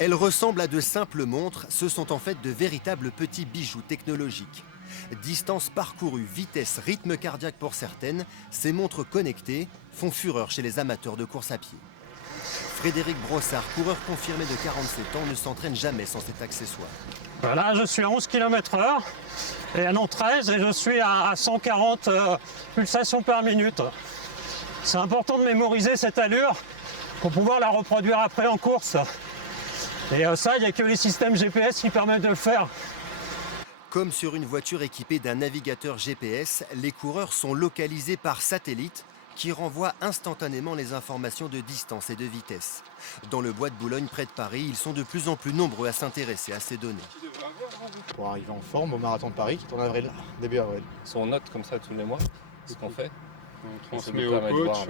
Elles ressemblent à de simples montres, ce sont en fait de véritables petits bijoux technologiques. Distance parcourue, vitesse, rythme cardiaque pour certaines, ces montres connectées font fureur chez les amateurs de course à pied. Frédéric Brossard, coureur confirmé de 47 ans, ne s'entraîne jamais sans cet accessoire. Voilà, je suis à 11 km/h, et non 13, et je suis à 140 pulsations par minute. C'est important de mémoriser cette allure pour pouvoir la reproduire après en course. Et ça, il n'y a que les systèmes GPS qui permettent de le faire. Comme sur une voiture équipée d'un navigateur GPS, les coureurs sont localisés par satellite qui renvoie instantanément les informations de distance et de vitesse. Dans le bois de Boulogne, près de Paris, ils sont de plus en plus nombreux à s'intéresser à ces données. Pour arriver en forme au marathon de Paris qui est en avril, début avril. Si on note comme ça tous les mois ce qu'on fait, On ça transmet nous au permet de coach. voir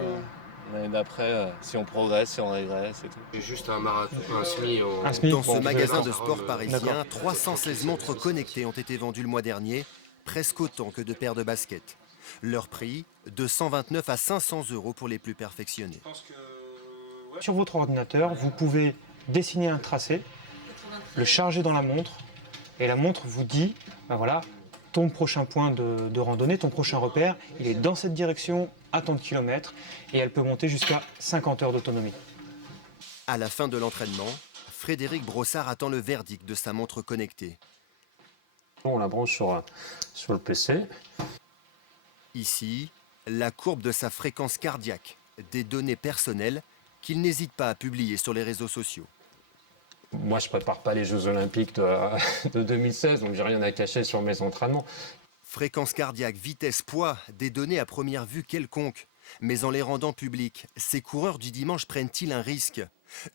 l'année d'après si on progresse, si on régresse et tout. J'ai juste un marathon, un SMI au... Un SMI. Dans ce Bon, magasin d'accord. de sport parisien, D'accord. 316 montres connectées ont été vendues le mois dernier, presque autant que de paires de baskets. Leur prix, de 129 à 500 euros pour les plus perfectionnés. Sur votre ordinateur, vous pouvez dessiner un tracé, le charger dans la montre, et la montre vous dit, ben voilà, ton prochain point de randonnée, ton prochain repère, il est dans cette direction à tant de kilomètres, et elle peut monter jusqu'à 50 heures d'autonomie. À la fin de l'entraînement, Frédéric Brossard attend le verdict de sa montre connectée. On la branche sur le PC. Ici, la courbe de sa fréquence cardiaque, des données personnelles qu'il n'hésite pas à publier sur les réseaux sociaux. Moi, je prépare pas les Jeux Olympiques de 2016, donc j'ai rien à cacher sur mes entraînements. Fréquence cardiaque, vitesse, poids, des données à première vue quelconques. Mais en les rendant publiques, ces coureurs du dimanche prennent-ils un risque?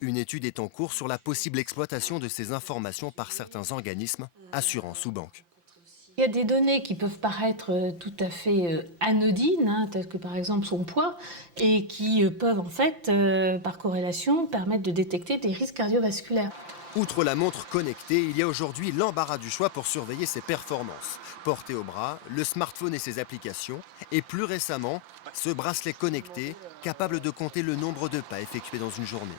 Une étude est en cours sur la possible exploitation de ces informations par certains organismes, assurances ou banques. Il y a des données qui peuvent paraître tout à fait anodines, telles que par exemple son poids, et qui peuvent en fait, par corrélation, permettre de détecter des risques cardiovasculaires. Outre la montre connectée, il y a aujourd'hui l'embarras du choix pour surveiller ses performances. Porté au bras, le smartphone et ses applications, et plus récemment, ce bracelet connecté capable de compter le nombre de pas effectués dans une journée.